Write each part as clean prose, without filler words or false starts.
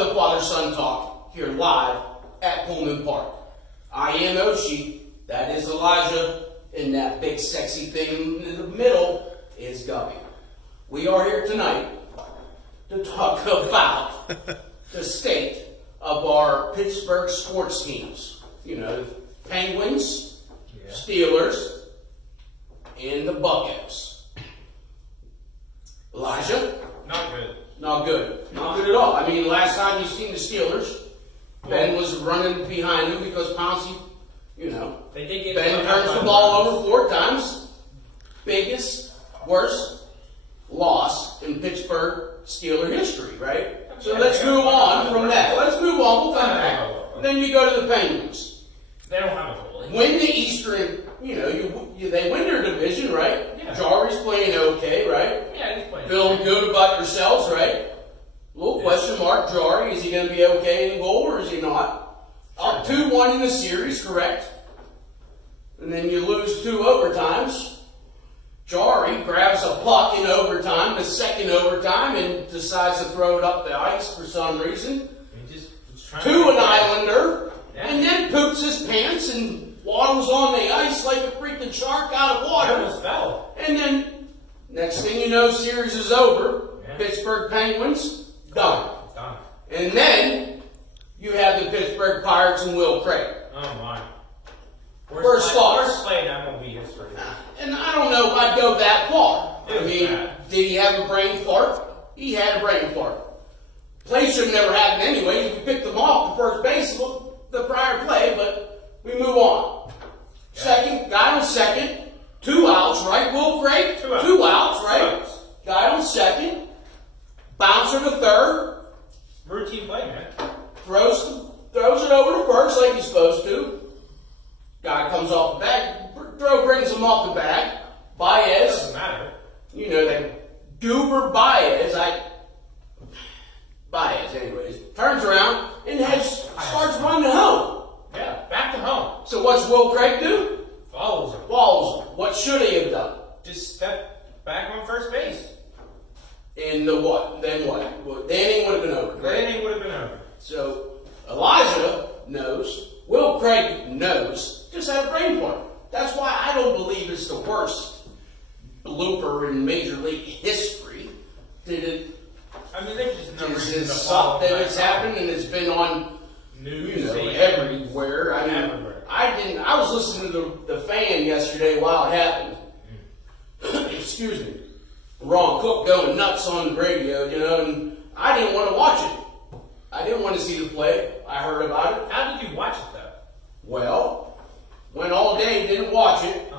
of the father-son talk here live at Pullman Park. I am Osche, that is Elijah, and that big sexy thing in the middle is Guppy. We are here tonight to talk about the state of our Pittsburgh sports teams. You know, Penguins, Steelers, and the Buckeyes. Elijah? Not good. Not good. Not good at all. I mean, last time you seen the Steelers, Ben was running behind him because Pouncey, you know, Ben turns the ball over 4 times. Biggest, worst loss in Pittsburgh Steeler history, right? So let's move on from that. Let's move on. We'll come back. Then you go to the Penguins. They don't have a goalie. Win the Eastern, you know, they win their division, right? Yeah. Jari's playing okay, right? Yeah, he's playing. Feeling good about yourselves, right? Little question mark, Jari. Is he going to be okay in goal or is he not? Up 2-1 in the series, correct? And then you lose 2 overtimes. Jari grabs a puck in overtime, the second overtime, and decides to throw it up the ice for some reason. To an Islander, and then poops his pants and waddles on the ice like a freaking shark out of water. Almost fell. And then, next thing you know, series is over. Yeah. Pittsburgh Penguins, done. Done. And then, you have the Pittsburgh Pirates and Will Craig. Oh my. Worst thoughts. Worst play in MLB history. And I don't know if I'd go that far. I mean, bad. did he have a brain fart? He had a brain fart. Play should have never happened anyway. We picked them off the first base the prior play, but we move on. Yeah. Second, guy on second, 2 outs, right? Will Craig? 2 outs. 2 outs, right? 2 outs. Guy on second, bouncer to third, Routine play, man. throws it over to first like he's supposed to. Guy comes off the bag, brings him off the bag. Baez, Doesn't matter. you know, that goober Baez, anyways, turns around and starts running home. Yeah, back to home. So what's Will Craig do? Follows him. Follows him. What should he have done? Just step back on first base. In the what? Then what? Well, the inning would have been over. The inning would have been over. So Elijah knows, Will Craig knows, just had a brain fart. That's why I don't believe it's the worst blooper in Major League history. I mean, there's just no Is reason it to suck that follow it's back happened and it's been on news, everywhere? I mean, everywhere. I was listening to the fan yesterday while it happened. Excuse me. Ron Cook going nuts on the radio, you know, and I didn't want to watch it. I didn't want to see the play. I heard about it. How did you watch it, though? Well, went all day, didn't watch it.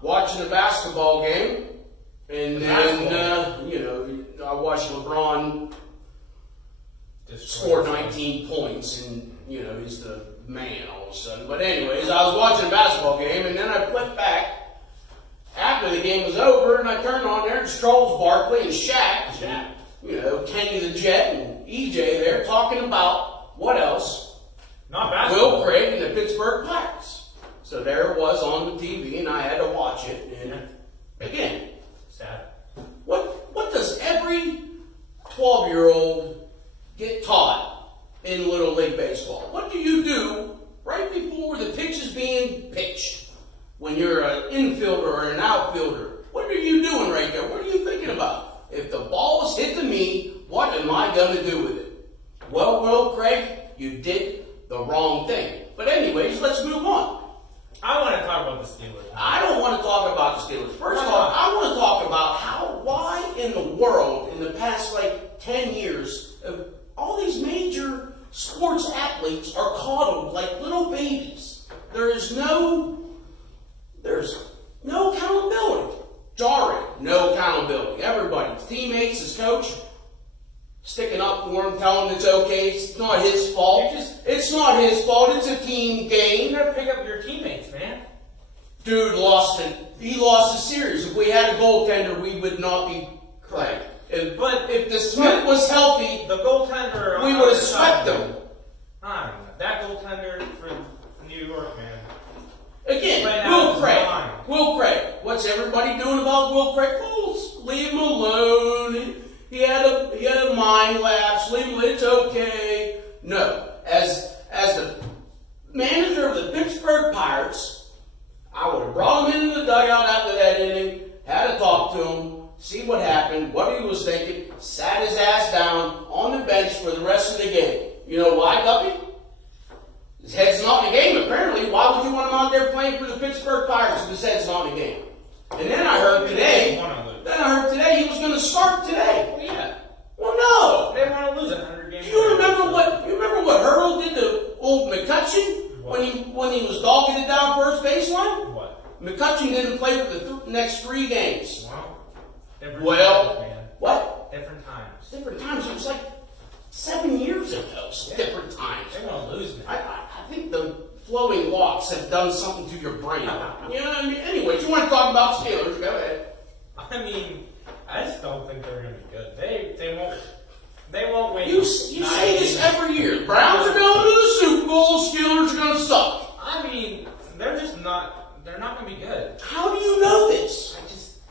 Watching the basketball game. And then, you know, I watched LeBron score 19 points, and, you know, he's the man all of a sudden. But anyways, I was watching a basketball game, and then I flipped back after the game was over, and I turned on there, it's Charles Barkley and Shaq, you know, Kenny the Jet and EJ there talking about, what else? Not basketball. Will Craig and the Pittsburgh Pirates. So there it was on the TV, and I had to watch it, and again, sad. What does every 12-year-old get taught in Little League Baseball? What do you do right before the pitch is being pitched when you're an infielder or an outfielder? What are you doing right there? What are you thinking about? If the ball is hit to me, what am I going to do with it? Well, Will Craig, you did the wrong thing. But anyways, let's move on. I want to talk about the Steelers. I don't want to talk about the Steelers. First of all, I want to talk about why in the world, in the past 10 years, all these major sports athletes are coddled like little babies. There's no accountability. Jari, no accountability. Everybody, teammates, his coach, sticking up for him, telling him it's okay. It's not his fault. It's not his fault. It's a team game. You gotta pick up your teammates, man. Dude lost it. He lost the series. If we had a goaltender, we would not be playing. But if the Smith was healthy, the goaltender, we would have swept them. I don't know. That goaltender for New York, man. Again, Will Craig. What's everybody doing about Will Craig? Oh, leave him alone. He had a mind lapse. Leave him. It's okay. No. As the manager of the Pittsburgh Pirates, I would have brought him into the dugout after that inning, had to talk to him, see what happened, what he was thinking, sat his ass down on the bench for the rest of the game. You know why, Guppy? His head's not in the game, apparently. Why would you want him out there playing for the Pittsburgh Pirates if his head's not in the game? And then I heard today he was going to start today. Well, yeah. Well, no. They want to lose 100 games. Do you remember what Hurdle did to old McCutcheon when he was dogging it down first baseline? What? McCutcheon didn't play for the next 3 games. Wow. Different times, man. What? Different times. Different times. It was like 7 years ago. Yeah. Different times. They want to lose, man. I think the flowing locks have done something to your brain. You know what I mean? Anyways, you want to talk about Steelers? Go ahead. I mean, I just don't think they're going to be good. They won't win. You say this every year. Browns are going to the Super Bowl. Steelers are going to suck. I mean, they're just not. They're not going to be good. How do you know this?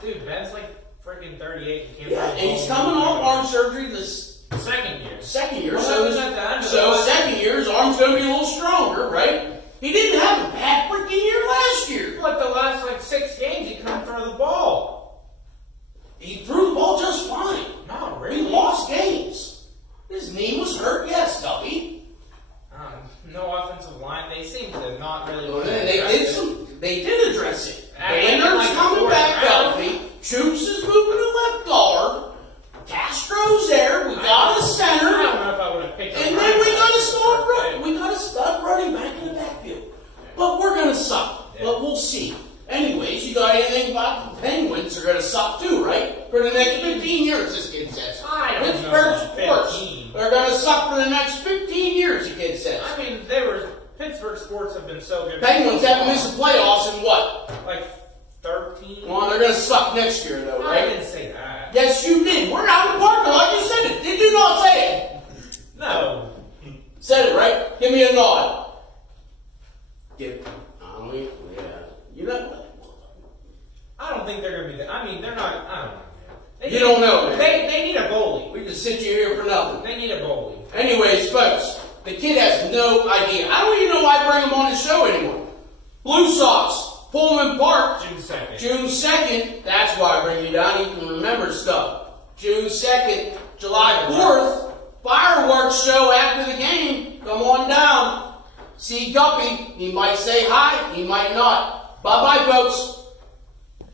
Dude, Ben's like freaking 38. He can't Yeah, play and he's ball. coming off arm surgery this Second year. second year. Well, So, that was at the end of so the- second year, his arm's going to be a little stronger, right? He didn't have a bad freaking year last year. Like the last 6 games, he couldn't throw the ball. He threw the ball just fine. Not He really. lost games. His knee was hurt, yes, Guppy. No offensive line. They seem to not really. Well, they did address it. I Leonard's like coming fourth back round. healthy. Choops is moving to left guard. Castro's there. We got a I center. don't know if I would have picked. And then we got to start running. We got to start running back in the backfield. But we're going to suck. Yeah. But we'll see. Anyways, you got anything about the Penguins are going to suck too, right? For the next 15 years, this kid says. I don't know Pittsburgh about sports 15. are going to suck for the next 15 years, the kid says. I mean, Pittsburgh sports have been so good. Penguins haven't missed the playoffs in what? Like 13. Well, they're going to suck next year, though, I right? didn't say that. Yes, you did. We're out in the parking lot. You said it. Did you not say it? No. Said it, right? Give me a nod. Give. Yeah. You know what? I don't think they're going to be. I mean, they're not. I don't know. You don't know, man. They need a goalie. We just sit you here for nothing. They need a goalie. Anyways, folks, the kid has no idea. I don't even know why I bring him on the show anymore. Blue Sox, Pullman Park, June 2nd. June 2nd. That's why I bring you down. You can remember stuff. June 2nd, July 4th, fireworks show after the game. Come on down. See Guppy. He might say hi. He might not. Bye-bye, folks.